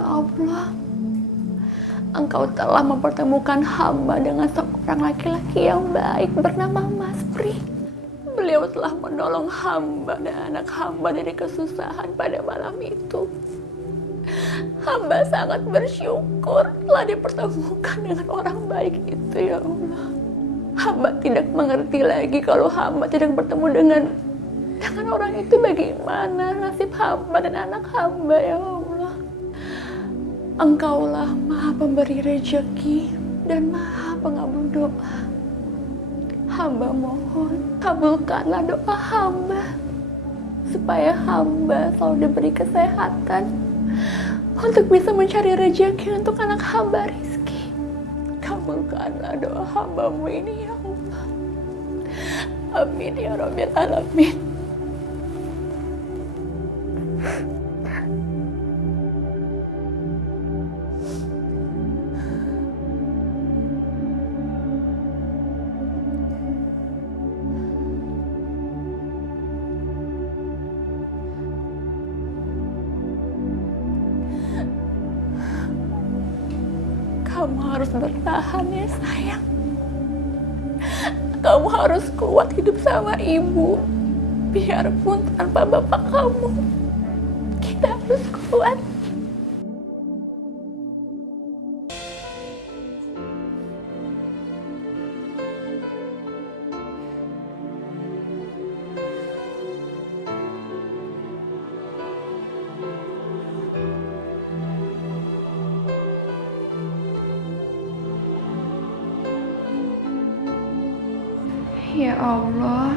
Ya Allah, Engkau telah mempertemukan hamba dengan seorang laki-laki yang baik bernama Mas Pri. Beliau telah menolong hamba dan anak hamba dari kesusahan pada malam itu. Hamba sangat bersyukur telah dipertemukan dengan orang baik itu, ya Allah. Hamba tidak mengerti lagi kalau hamba tidak bertemu dengan orang itu, bagaimana nasib hamba dan anak hamba, ya Allah. Engkaulah Maha Pemberi rezeki dan Maha Pengabul doa. Hamba mohon, kabulkanlah doa hamba, supaya hamba selalu diberi kesehatan untuk bisa mencari rezeki untuk anak hamba Rizki. Kabulkanlah doa hambamu ini, ya Allah. Amin ya Rabbil Alamin. Kamu harus bertahan ya sayang. Kamu harus kuat hidup sama ibu. Biarpun tanpa bapak kamu, kita harus kuat. Ya Allah,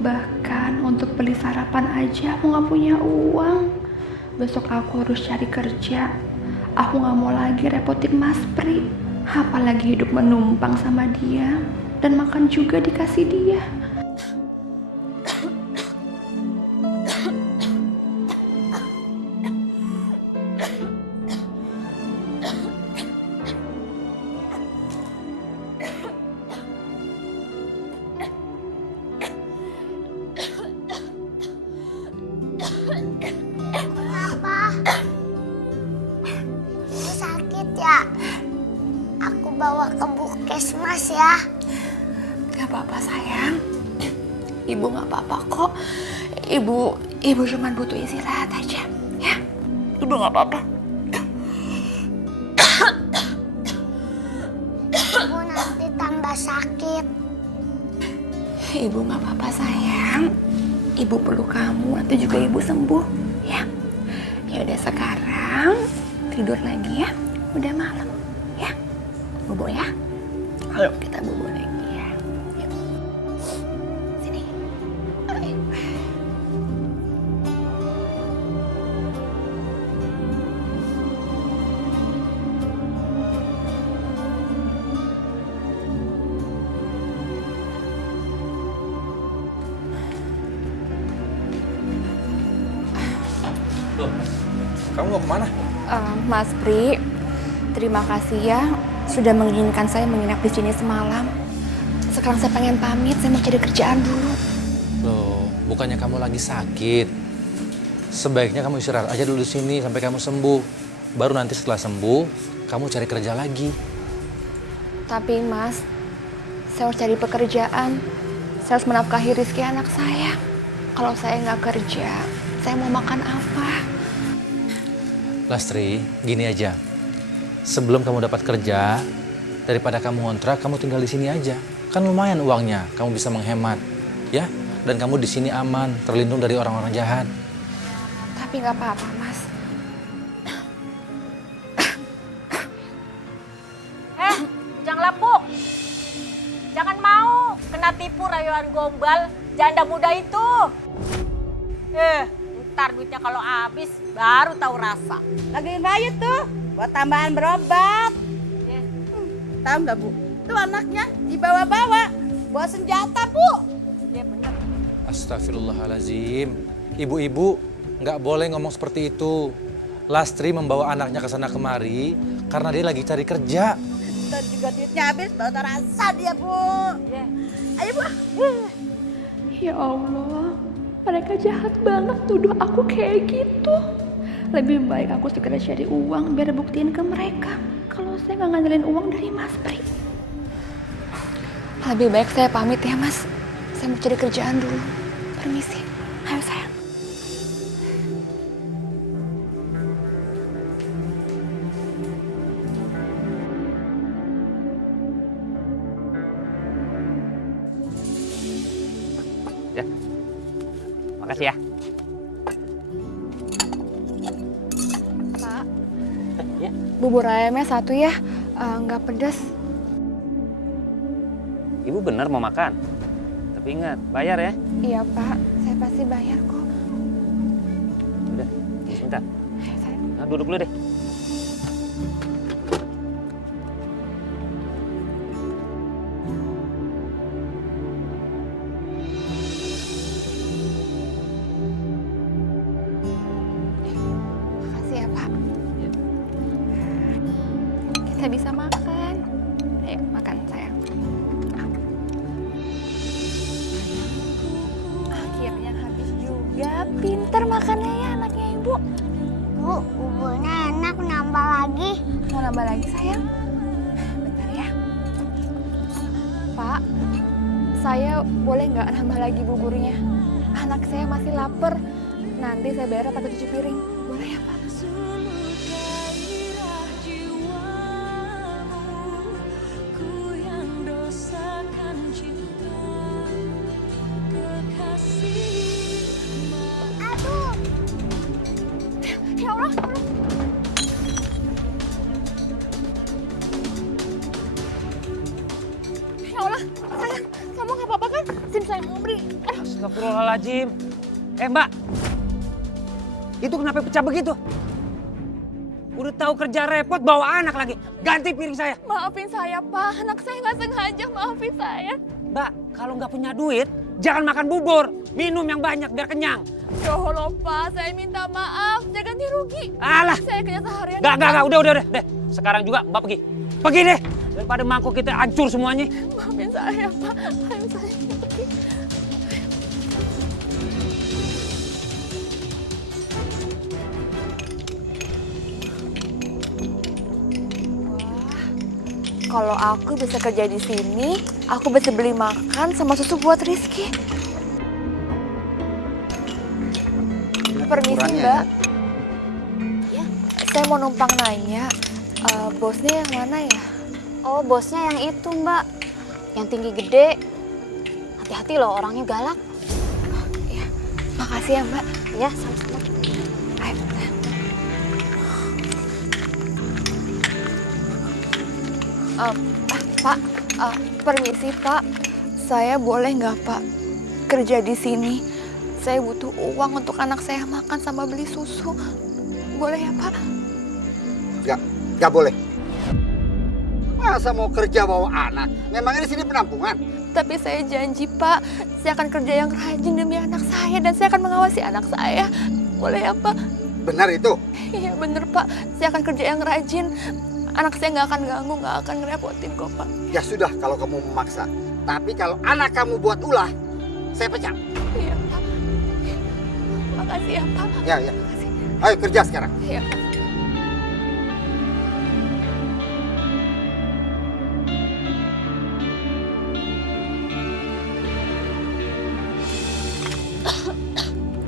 bahkan untuk beli sarapan aja aku gak punya uang. Besok aku harus cari kerja. Aku gak mau lagi repotin Mas Pri. Apalagi hidup menumpang sama dia. Dan makan juga dikasih dia. Kenapa? Ibu sakit ya? Aku bawa ke puskesmas ya. Gak apa-apa sayang. Ibu gak apa-apa kok. Ibu cuma butuh istirahat aja. Ya, ibu gak apa-apa. Ibu nanti tambah sakit. Ibu gak apa-apa sayang. Ibu peluk kamu, nanti juga ibu sembuh. Ya, ya udah sekarang tidur lagi ya. Udah malam, ya. Bobo ya. Ayo kita bobo lagi ya. Yuk. Sini. Ayo. Loh, kamu mau kemana? Mas Pri, terima kasih ya sudah mengizinkan saya menginap di sini semalam. Sekarang saya pengen pamit, saya mau cari kerjaan dulu. Loh, bukannya kamu lagi sakit? Sebaiknya kamu istirahat aja dulu di sini sampai kamu sembuh. Baru nanti setelah sembuh, kamu cari kerja lagi. Tapi Mas, saya harus cari pekerjaan. Saya harus menafkahi Rizky anak saya. Kalau saya nggak kerja, saya mau makan apa? Lastri, gini aja. Sebelum kamu dapat kerja, daripada kamu ngontrak, kamu tinggal di sini aja. Kan lumayan uangnya, kamu bisa menghemat, ya. Dan kamu di sini aman, terlindung dari orang-orang jahat. Tapi nggak apa-apa, Mas. Jangan lapuk. Jangan mau kena tipu rayuan gombal janda muda itu. Ntar duitnya kalau habis baru tahu rasa. Lagi ngayut tuh, buat tambahan berobat. Tahu nggak Bu? Tuh anaknya dibawa-bawa, bawa senjata Bu. Iya bener. Astagfirullahalazim. Ibu-ibu, nggak boleh ngomong seperti itu. Lastri membawa anaknya ke sana kemari karena dia lagi cari kerja. Ntar juga duitnya habis, baru tahu rasa dia Bu. Iya. Ayo Bu. Ya Allah, mereka jahat banget tuduh aku kayak gitu. Lebih baik aku segera cari uang biar buktiin ke mereka kalau saya nggak ngandelin uang dari Mas Pri. Lebih baik saya pamit ya Mas. Saya mau cari kerjaan dulu. Permisi. Ayo sayang. Ya. Makasih ya. Pak, Ya. bubur ayamnya satu ya, nggak pedas. Ibu bener mau makan. Tapi ingat, bayar ya. Iya Pak, saya pasti bayar kok. Udah, tunggu sebentar. Ayo sayang. Nah, duduk dulu deh. Makasih ya Pak. Kita bisa makan. Ayo makan sayang. Akhirnya habis juga. Pinter makannya ya anaknya Ibu. Bu, buburnya enak, nambah lagi. Mau nambah lagi sayang? Bentar ya. Pak, saya boleh nggak nambah lagi buburnya? Anak saya masih lapar. Nanti saya bayar pakai cuci piring. Boleh ya Pak? Aduh, Ya Allah, ya Allah, sayang, kamu nggak apa-apa kan? Sini saya mau beri. Aduh, Astagfirullahaladzim. Mbak. Itu kenapa pecah begitu? Udah tahu kerja repot bawa anak lagi. Ganti piring saya. maafin saya Pak, anak saya nggak sengaja, maafin saya. Mbak, kalau nggak punya duit, jangan makan bubur. Minum yang banyak biar kenyang. Ya Allah Pak, saya minta maaf, saya ganti rugi. Alah. Saya kerja seharian. Nggak, udah deh. Sekarang juga Mbak pergi. Pergi deh. Daripada mangkok kita hancur semuanya. Maafin saya Pak, ayo saya pergi. Kalau aku bisa kerja di sini, aku bisa beli makan sama susu buat Rizky. Permisi Mbak. Ya. Saya mau numpang nanya, bosnya yang mana ya? Oh, bosnya yang itu, Mbak. Yang tinggi gede. Hati-hati loh, orangnya galak. Ya, makasih ya Mbak. Ya, sama-sama. Ayo. Pak, permisi Pak. Saya boleh nggak Pak kerja di sini? Saya butuh uang untuk anak saya makan sama beli susu. Boleh ya Pak? Nggak boleh. Masa mau kerja bawa anak? Memangnya di sini penampungan? Tapi saya janji Pak, saya akan kerja yang rajin demi anak saya dan saya akan mengawasi anak saya. Boleh ya Pak? Benar itu? Iya bener Pak, saya akan kerja yang rajin. Anak saya nggak akan ganggu, nggak akan ngerepotin kok Pak. Ya sudah kalau kamu memaksa. Tapi kalau anak kamu buat ulah, saya pecat. Iya Pak. Makasih ya Pak. Ya. Makasih. Ayo kerja sekarang. Iya Pak.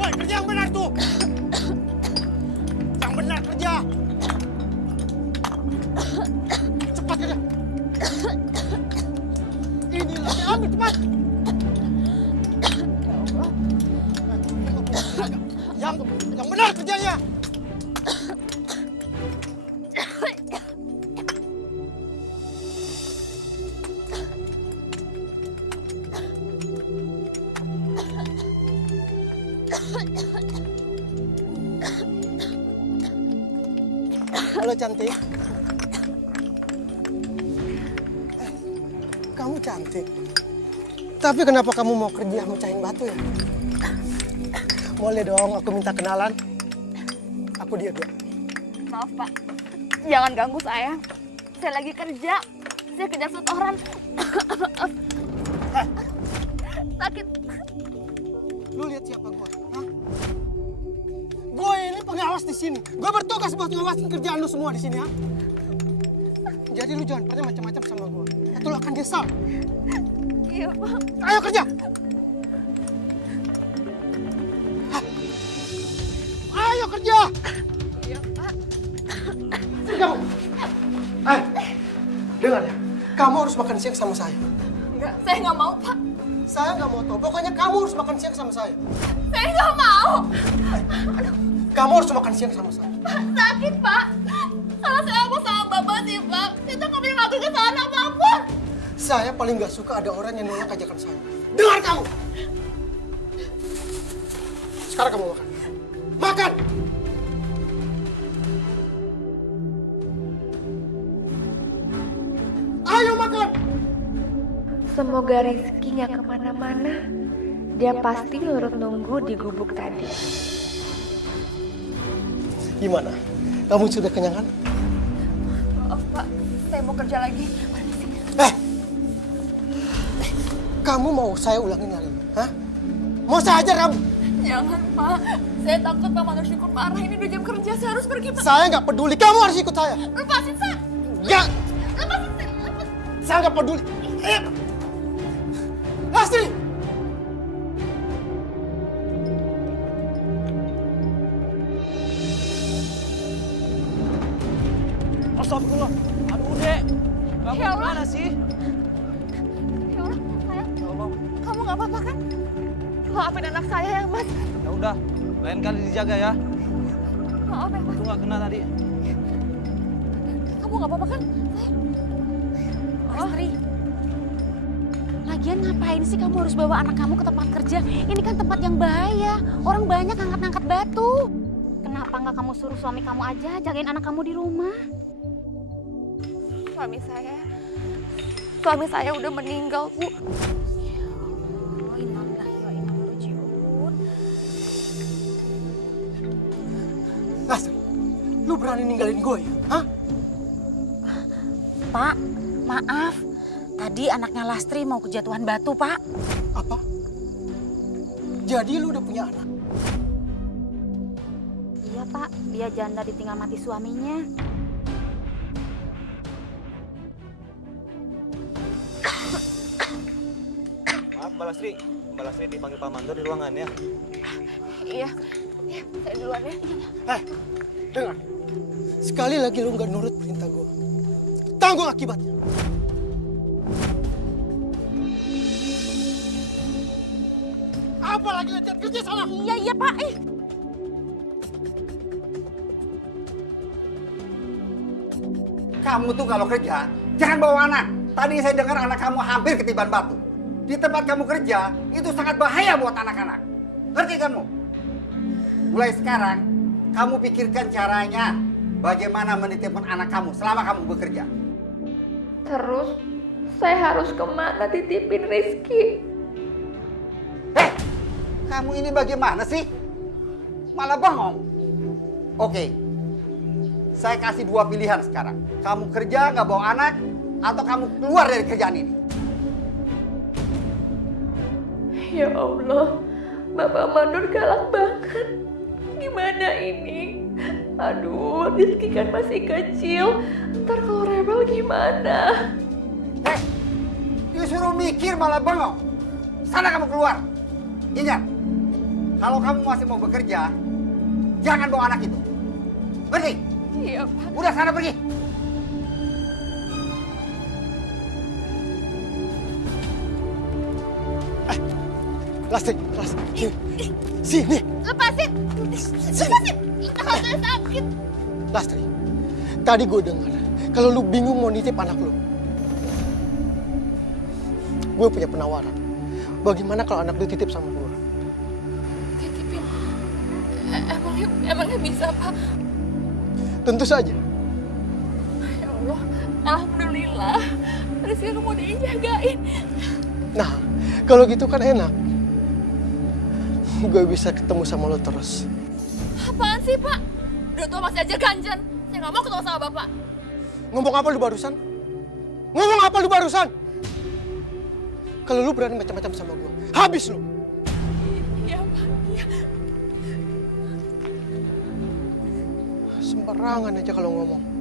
Woi, kerja yang benar tuh. Yang benar kerja. Cepat kerja. Ini lagi ambil cepat. Yang benar kerjanya. Halo cantik. Kamu cantik. Tapi kenapa kamu mau kerja mecahin batu ya? Boleh dong aku minta kenalan. Aku Diego. Maaf Pak, jangan ganggu saya. Saya lagi kerja. Saya kerja setoran. Sakit. Lu lihat siapa gua? Hah? Gue ini pengawas di sini. Gue bertugas buat ngawasin kerjaan lu semua di sini, ya. Jadi lu jangan pernah macam-macam sama gue. Atau lu akan nyesal. Iya, Pak. Ayo kerja. Hah. Ayo kerja. Iya, Pak. Sini kamu. Dengar ya. Kamu harus makan siang sama saya. Enggak, saya nggak mau, Pak. Saya nggak mau tahu. Pokoknya kamu harus makan siang sama saya. Saya nggak mau. Kamu harus makan siang sama saya. Sakit, Pak. Salah saya apa sama Bapak sih, Pak? Kita nggak punya lagi kesalahan apapun. Saya paling nggak suka ada orang yang nolak ajakan saya. Dengar kamu. Sekarang kamu makan. Makan. Ayo makan. Semoga Rizky nggak kemana-mana. Dia pasti nurut nunggu di gubuk tadi. Gimana? Kamu sudah kenyang kan? Maaf, Pak. Saya mau kerja lagi. Kamu mau saya ulangin lagi? Hah? Mau saya ajar kamu? Jangan, Pak. Saya takut Pak Manur Syukur marah. Ini udah jam kerja. Saya harus pergi, Pak. Saya nggak peduli. Kamu harus ikut saya. Lepasin saya. Nggak. Lepasin saya. Lepasin. Saya nggak peduli. Lastri! Astagfirullah. Aduh, Dek. Kamu Ya Allah. gimana sih? Ya Allah, sayang. Ya Allah. Kamu nggak apa-apa kan? Maafin anak saya ya, Mas. Ya udah, lain kali dijaga ya. Maaf ya, Mas. Itu nggak kena tadi. Kamu nggak apa-apa kan? Sayang. Lastri, lagian ngapain sih kamu harus bawa anak kamu ke tempat kerja? Ini kan tempat yang bahaya. Orang banyak angkat-angkat batu. Kenapa nggak kamu suruh suami kamu aja jagain anak kamu di rumah? Suami saya udah meninggal, Bu. Oh, innalillahi wa inna ilaihi raji'un. Lastri, lu berani ninggalin gue ya? Hah? Pak, maaf. Tadi anaknya Lastri mau kejatuhan batu, Pak. Apa? Jadi lu udah punya anak? Iya, Pak. Dia janda ditinggal mati suaminya. Maaf, Mbak Lastri. Mbak Lastri dipanggil Pak Mandor di ruangan ya. Iya, saya duluan ya. Dengar. Sekali lagi lu nggak nurut perintah gue. Tanggung akibatnya. Apa lagi lanjut kerja sana? Iya, Pak. Kamu tuh kalau kerja, jangan bawa anak. Tadi saya dengar anak kamu hampir ketiban batu. Di tempat kamu kerja, itu sangat bahaya buat anak-anak. Ngerti kamu? Mulai sekarang, kamu pikirkan caranya bagaimana menitipkan anak kamu selama kamu bekerja. Terus, saya harus kemana titipin Rizky? Kamu ini bagaimana sih? Malah bengong. Oke, saya kasih dua pilihan sekarang. Kamu kerja nggak bawa anak, atau kamu keluar dari kerjaan ini. Ya Allah, Bapak Mandor galak banget. Gimana ini? Aduh, Rizky kan masih kecil. Ntar kalau rebel gimana? Disuruh mikir malah bengong. Sana kamu keluar. Ingat, kalau kamu masih mau bekerja, jangan bawa anak itu. Pergi. Iya, Pak. Udah sana pergi. Lastri, sini. Lepasin! Lepasin! Lepasin, saya sakit. Lastri, tadi gue dengar kalau lu bingung mau nitip anak lu. Gue punya penawaran. Bagaimana kalau anak lu titip sama gue? Titipin. Emangnya bisa, Pak? Tentu saja. Ya Allah, alhamdulillah. Rizky kamu udah dijagain. Nah, kalau gitu kan enak. Gue bisa ketemu sama lo terus. Apaan sih, Pak? Udah tua masih aja ganjan. Saya nggak mau ketemu sama Bapak. Ngomong apa lu barusan? Ngomong apa lu barusan? Kalau lu berani macam-macam sama gue, habis lu. Iya, Pak. Iya. Sembarangan aja kalau ngomong.